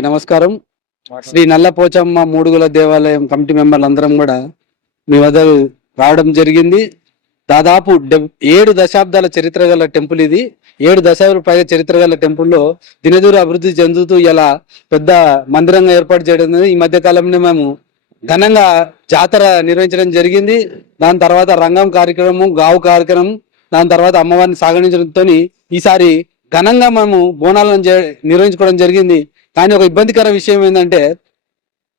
నమస్కారం. శ్రీ నల్లపోచమ్మ మూడుగుల దేవాలయం కమిటీ మెంబర్లు అందరం కూడా మీ వద్ద రావడం జరిగింది. దాదాపు ఏడు దశాబ్దాల చరిత్ర గల టెంపుల్ ఇది. ఏడు దశాబ్దాల పైగా చరిత్ర గల టెంపుల్లో దినదూరు అభివృద్ధి చెందుతూ ఇలా పెద్ద మందిరంగా ఏర్పాటు చేయడం. ఈ మధ్య కాలంలో మేము ఘనంగా జాతర నిర్వహించడం జరిగింది. దాని తర్వాత రంగం కార్యక్రమం గావు కార్యక్రమం దాని తర్వాత అమ్మవారిని సాగణించడంతో ఈసారి ఘనంగా మేము బోనాలను నిర్వహించుకోవడం జరిగింది. కానీ ఒక ఇబ్బందికర విషయం ఏంటంటే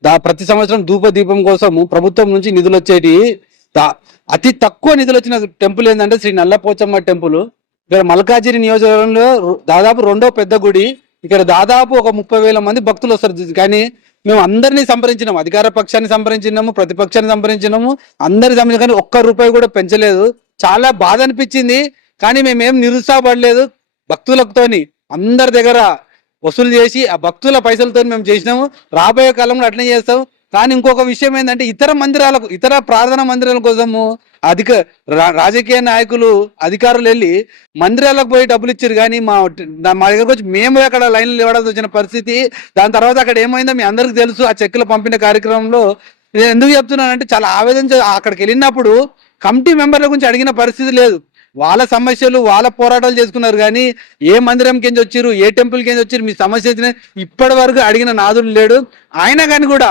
దా ప్రతి సంవత్సరం ధూప దీపం కోసం ప్రభుత్వం నుంచి నిధులు వచ్చేటి దా- అతి తక్కువ నిధులు వచ్చిన టెంపుల్ ఏంటంటే శ్రీ నల్లపోచమ్మ టెంపుల్. ఇక్కడ మల్కాజిరి నియోజకవర్గంలో దాదాపు రెండో పెద్ద గుడి. ఇక్కడ దాదాపు ఒక ముప్పై వేల మంది భక్తులు వస్తారు. కానీ మేము అందరినీ సంప్రదించినాము. అధికార పక్షాన్ని సంప్రదించినాము ప్రతిపక్షాన్ని సంప్రదించినాము. అందరి సంబంధించి కానీ ఒక్క రూపాయి కూడా పెంచలేదు. చాలా బాధ అనిపించింది. కానీ మేమేం నిరుత్సాహపడలేదు. భక్తులతోని అందరి దగ్గర వసూలు చేసి ఆ భక్తుల పైసలతో మేము చేసినాము. రాబోయే కాలంలో అట్లనే చేస్తాం. కానీ ఇంకొక విషయం ఏంటంటే ఇతర మందిరాలకు ఇతర ప్రార్థనా మందిరాల కోసము అధిక రా- రాజకీయ నాయకులు అధికారులు వెళ్ళి మందిరాలకు పోయి డబ్బులు ఇచ్చారు. కానీ మా మా దగ్గరకు వచ్చి మేము అక్కడ లైన్లు ఇవ్వడానికి వచ్చిన పరిస్థితి. దాని తర్వాత అక్కడ ఏమైందో మీ అందరికి తెలుసు. ఆ చెక్కులు పంపిన కార్యక్రమంలో నేను ఎందుకు చెప్తున్నానంటే చాలా ఆవేదన అక్కడికి వెళ్ళినప్పుడు కమిటీ మెంబర్ల గురించి అడిగిన పరిస్థితి లేదు. వాళ్ళ సమస్యలు వాళ్ళ పోరాటాలు చేసుకున్నారు కానీ ఏ మందిరం కింద వచ్చారు ఏ టెంపుల్ కింద వచ్చారు మీ సమస్య వచ్చిన ఇప్పటి వరకు అడిగిన నాదుడు లేడు. ఆయన కానీ కూడా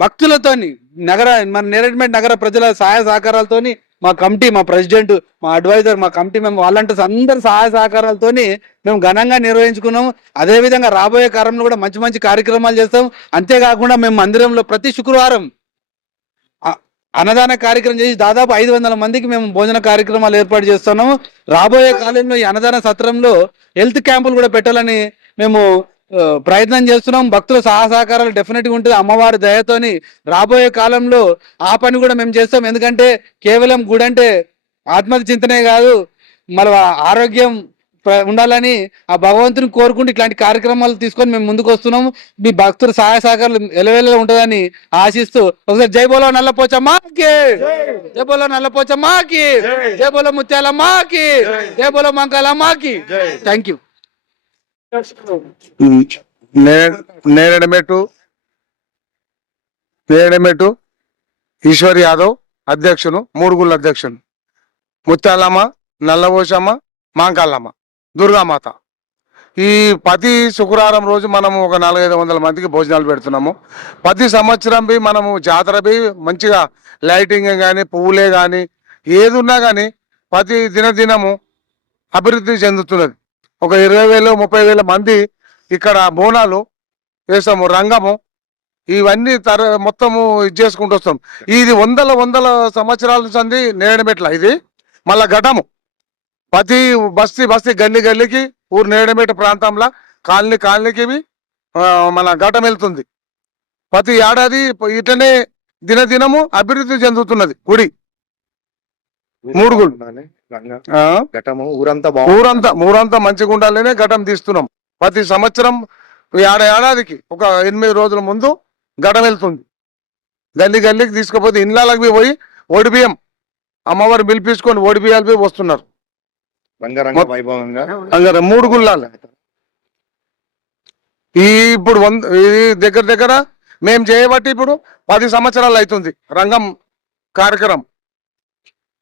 భక్తులతోని నగర మన నేరేడ్మెంట్ నగర ప్రజల సహాయ సహకారాలతోని మా కమిటీ మా ప్రెసిడెంట్ మా అడ్వైజర్ మా కమిటీ మేము వాలంటీర్స్ అందరి సహాయ సహకారాలతోని మేము ఘనంగా నిర్వహించుకున్నాం అదే విధంగా రాబోయే కాలంలో కూడా మంచి మంచి కార్యక్రమాలు చేస్తాం. అంతేకాకుండా మేము మందిరంలో ప్రతి శుక్రవారం అన్నదాన కార్యక్రమం చేసి దాదాపు ఐదు వందల మందికి మేము భోజన కార్యక్రమాలు ఏర్పాటు చేస్తున్నాము. రాబోయే కాలంలో ఈ అన్నదాన సత్రంలో హెల్త్ క్యాంపులు కూడా పెట్టాలని మేము ప్రయత్నం చేస్తున్నాం. భక్తుల సహా సహకారాలు ఉంటుంది. అమ్మవారి దయతోని రాబోయే కాలంలో ఆ పని కూడా మేము చేస్తాం. ఎందుకంటే కేవలం గుడి అంటే ఆత్మహత్య చింతనే కాదు. మళ్ళీ ఆరోగ్యం ఉండాలని ఆ భగవంతుని కోరుకుంటూ ఇట్లాంటి కార్యక్రమాలు తీసుకొని మేము ముందుకు వస్తున్నాం. మీ భక్తుల సహాయ సహకారాలు ఎలవేళ ఉంటుందని ఆశిస్తూ ఒకసారి జై బోలో నల్లపోచమ్మాకి జై బోలో నల్లపోచమ్మాకి జై బోలో ముత్యాలమ్మాకి జై బోలో మంకాలమ్మాకి థ్యాంక్ యూ. నే- నేరేడమెట్టు ఈశ్వర్ యాదవ్ అధ్యక్షును మూడుగుళ్ళ అధ్యక్షును ముత్యాలమ్మ నల్లబోషమ్మ మాంకాలమ్మ. దుర్గామాత. ఈ ప్రతి శుక్రవారం రోజు మనము ఒక నాలుగైదు వందల మందికి భోజనాలు పెడుతున్నాము. ప్రతి సంవత్సరం బి మనము జాతర బి మంచిగా లైటింగ్ కానీ పువ్వులే కానీ ఏది ఉన్నా కానీ ప్రతి దినదినము అభివృద్ధి చెందుతున్నది. ఒక ఇరవై వేలు ముప్పై వేల మంది ఇక్కడ బోనాలు వేస్తాము రంగము ఇవన్నీ తర మొత్తము ఇది చేసుకుంటూ వస్తాం. ఇది వందల వందల సంవత్సరాల సంది నేడమెట్ల ఇది. మళ్ళా ఘటము. ప్రతి బస్తీ బస్తీ గల్లీ గల్లీకి ఊరు నేడమెట ప్రాంతంలో కాలనీ కాలనీకి మన ఘటం వెళ్తుంది. ప్రతి ఏడాది ఇట్లనే దినదినము అభివృద్ధి చెందుతున్నది గుడి. మూడు గుళ్ళు. ఊరంతా ఊరంతా ఊరంతా మంచిగా ఉండాలనే ఘటం తీస్తున్నాం. ప్రతి సంవత్సరం ఏడ ఏడాదికి ఒక ఎనిమిది రోజుల ముందు ఘటం వెళ్తుంది. గల్లీ గల్లీకి తీసుకుపోతే ఇళ్ళకి పోయి ఓడి బియ్యం అమ్మవారు పిలిపించుకొని ఓడి బియ్యాలు పోయి వస్తున్నారు రంగరంగ వైభవంగా? మూడు గుళ్ళాలు. ఈ ఇప్పుడు వంద ఇది దగ్గర దగ్గర మేము చేయబట్టి ఇప్పుడు పది సంవత్సరాలు అవుతుంది రంగం కార్యక్రమం.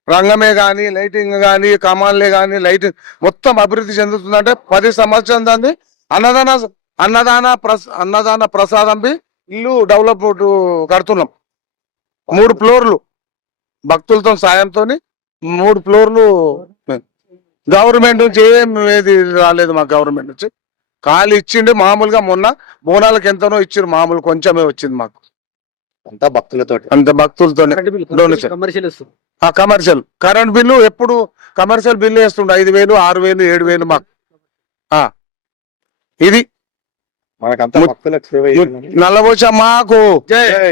రంగమే కానీ లైటింగ్ కానీ కమాన్లే కానీ లైటింగ్ మొత్తం అభివృద్ధి చెందుతుందంటే పది సంవత్సరం దాన్ని అన్నదాన అన్నదాన ప్రస అన్నదాన ప్రసాదం బి ఇల్లు డెవలప్ కడుతున్నాం. మూడు ఫ్లోర్లు. భక్తులతో సాయంతో మూడు ఫ్లోర్లు గవర్నమెంట్ నుంచి ఏం ఏది రాలేదు మా గవర్నమెంట్ నుంచి ఖాళీ ఇచ్చిండు మామూలుగా మొన్న బోనాలకు ఎంతనో ఇచ్చిండు మామూలు కొంచెమే వచ్చింది మాకు అంతా భక్తులతోటి అంత భక్తులతోనే ఆ కమర్షియల్ కరెంట్ బిల్లు ఎప్పుడు కమర్షియల్ బిల్లు వేస్తుండే ఐదు వేలు ఆరు వేలు ఏడు వేలు మాకు ఆ ఇది మనకంతా ము- భక్తులకు సేవ చేస్తున్నాం. నల్లబోచ మాకు.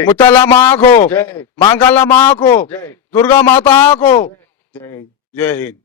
ముత్తల మాకు జై. మాంకల్ల మాకు జై. దుర్గా మాతాకు జై. జై హింద్